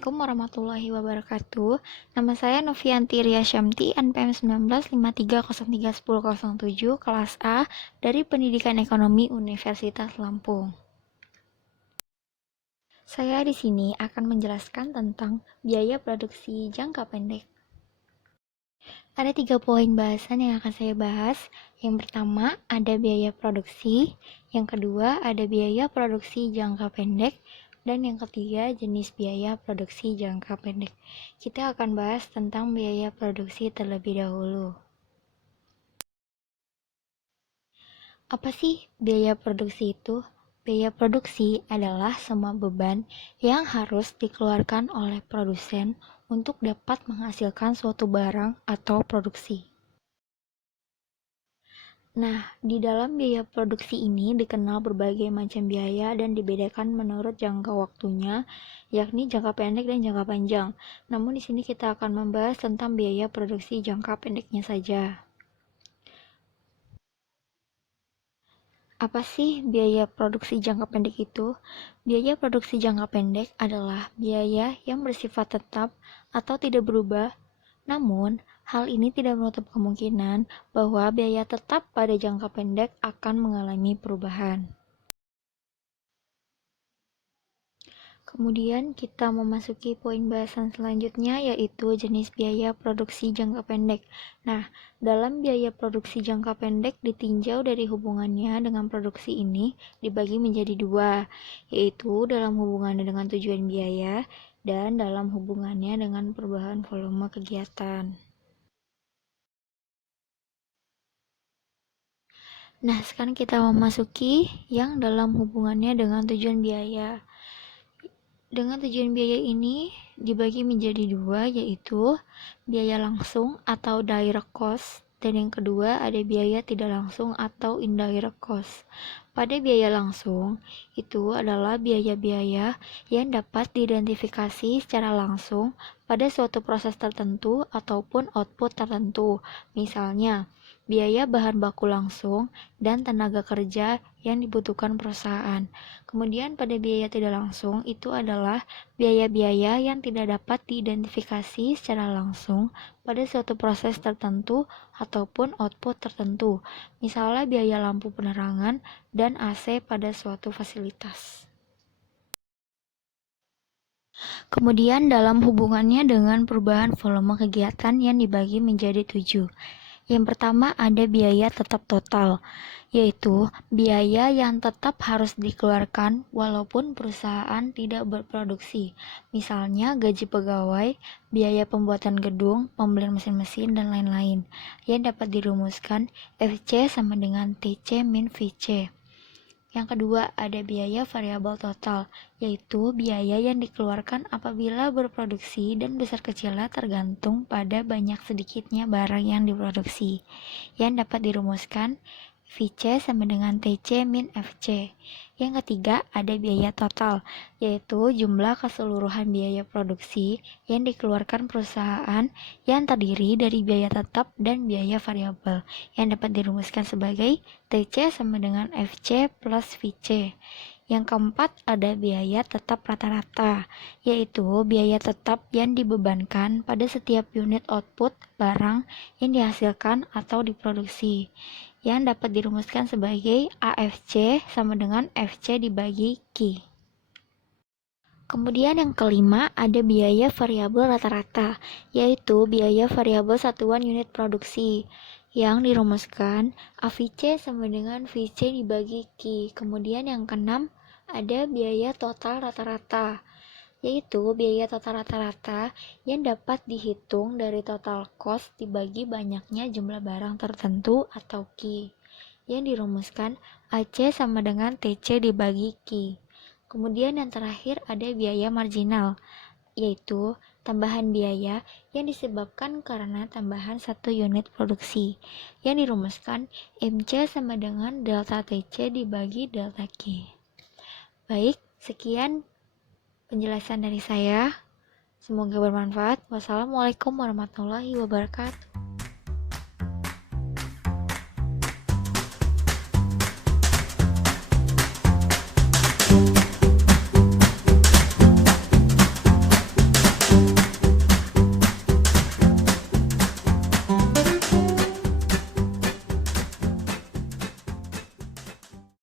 Assalamualaikum warahmatullahi wabarakatuh. Nama saya Novianti Ria Syamti, NPM 1953031007, kelas A dari Pendidikan Ekonomi Universitas Lampung. Saya di sini akan menjelaskan tentang biaya produksi jangka pendek. Ada 3 poin bahasan yang akan saya bahas. Yang pertama, ada biaya produksi. Yang kedua, ada biaya produksi jangka pendek. Dan yang ketiga, jenis biaya produksi jangka pendek. Kita akan bahas tentang biaya produksi terlebih dahulu. Apa sih biaya produksi itu? Biaya produksi adalah semua beban yang harus dikeluarkan oleh produsen untuk dapat menghasilkan suatu barang atau produksi. Nah, di dalam biaya produksi ini dikenal berbagai macam biaya dan dibedakan menurut jangka waktunya, yakni jangka pendek dan jangka panjang. Namun di sini kita akan membahas tentang biaya produksi jangka pendeknya saja. Apa sih biaya produksi jangka pendek itu? Biaya produksi jangka pendek adalah biaya yang bersifat tetap atau tidak berubah. Namun, hal ini tidak menutup kemungkinan bahwa biaya tetap pada jangka pendek akan mengalami perubahan. Kemudian kita memasuki poin bahasan selanjutnya, yaitu jenis biaya produksi jangka pendek. Nah, dalam biaya produksi jangka pendek ditinjau dari hubungannya dengan produksi ini dibagi menjadi dua, yaitu dalam hubungannya dengan tujuan biaya dan dalam hubungannya dengan perubahan volume kegiatan. Nah, sekarang kita memasuki yang dalam hubungannya dengan tujuan biaya. Dengan tujuan biaya ini dibagi menjadi dua, yaitu biaya langsung atau direct cost, dan yang kedua ada biaya tidak langsung atau indirect cost. Pada biaya langsung, itu adalah biaya-biaya yang dapat diidentifikasi secara langsung pada suatu proses tertentu ataupun output tertentu. Misalnya, biaya bahan baku langsung dan tenaga kerja yang dibutuhkan perusahaan. Kemudian pada biaya tidak langsung itu adalah biaya-biaya yang tidak dapat diidentifikasi secara langsung pada suatu proses tertentu ataupun output tertentu. Misalnya biaya lampu penerangan dan AC pada suatu fasilitas. Kemudian dalam hubungannya dengan perubahan volume kegiatan yang dibagi menjadi 7. Yang pertama ada biaya tetap total, yaitu biaya yang tetap harus dikeluarkan walaupun perusahaan tidak berproduksi. Misalnya gaji pegawai, biaya pembuatan gedung, pembelian mesin-mesin, dan lain-lain. Yang dapat dirumuskan FC sama dengan TC min VC. Yang kedua, ada biaya variabel total, yaitu biaya yang dikeluarkan apabila berproduksi dan besar kecilnya tergantung pada banyak sedikitnya barang yang diproduksi, yang dapat dirumuskan VC sama dengan TC min FC. Yang ketiga, ada biaya total, yaitu jumlah keseluruhan biaya produksi yang dikeluarkan perusahaan yang terdiri dari biaya tetap dan biaya variabel, yang dapat dirumuskan sebagai TC sama dengan FC plus VC. Yang keempat, ada biaya tetap rata-rata, yaitu biaya tetap yang dibebankan pada setiap unit output barang yang dihasilkan atau diproduksi, yang dapat dirumuskan sebagai AFC sama dengan FC dibagi Q. Kemudian yang kelima, ada biaya variabel rata-rata, yaitu biaya variabel satuan unit produksi, yang dirumuskan AVC sama dengan VC dibagi Q. Kemudian yang keenam, ada biaya total rata-rata, yaitu biaya total rata-rata yang dapat dihitung dari total cost dibagi banyaknya jumlah barang tertentu atau Q, yang dirumuskan AC sama dengan TC dibagi Q. Kemudian yang terakhir ada biaya marginal, yaitu tambahan biaya yang disebabkan karena tambahan satu unit produksi, yang dirumuskan MC sama dengan delta TC dibagi delta Q. Baik, sekian penjelasan dari saya. Semoga bermanfaat. Wassalamualaikum warahmatullahi wabarakatuh.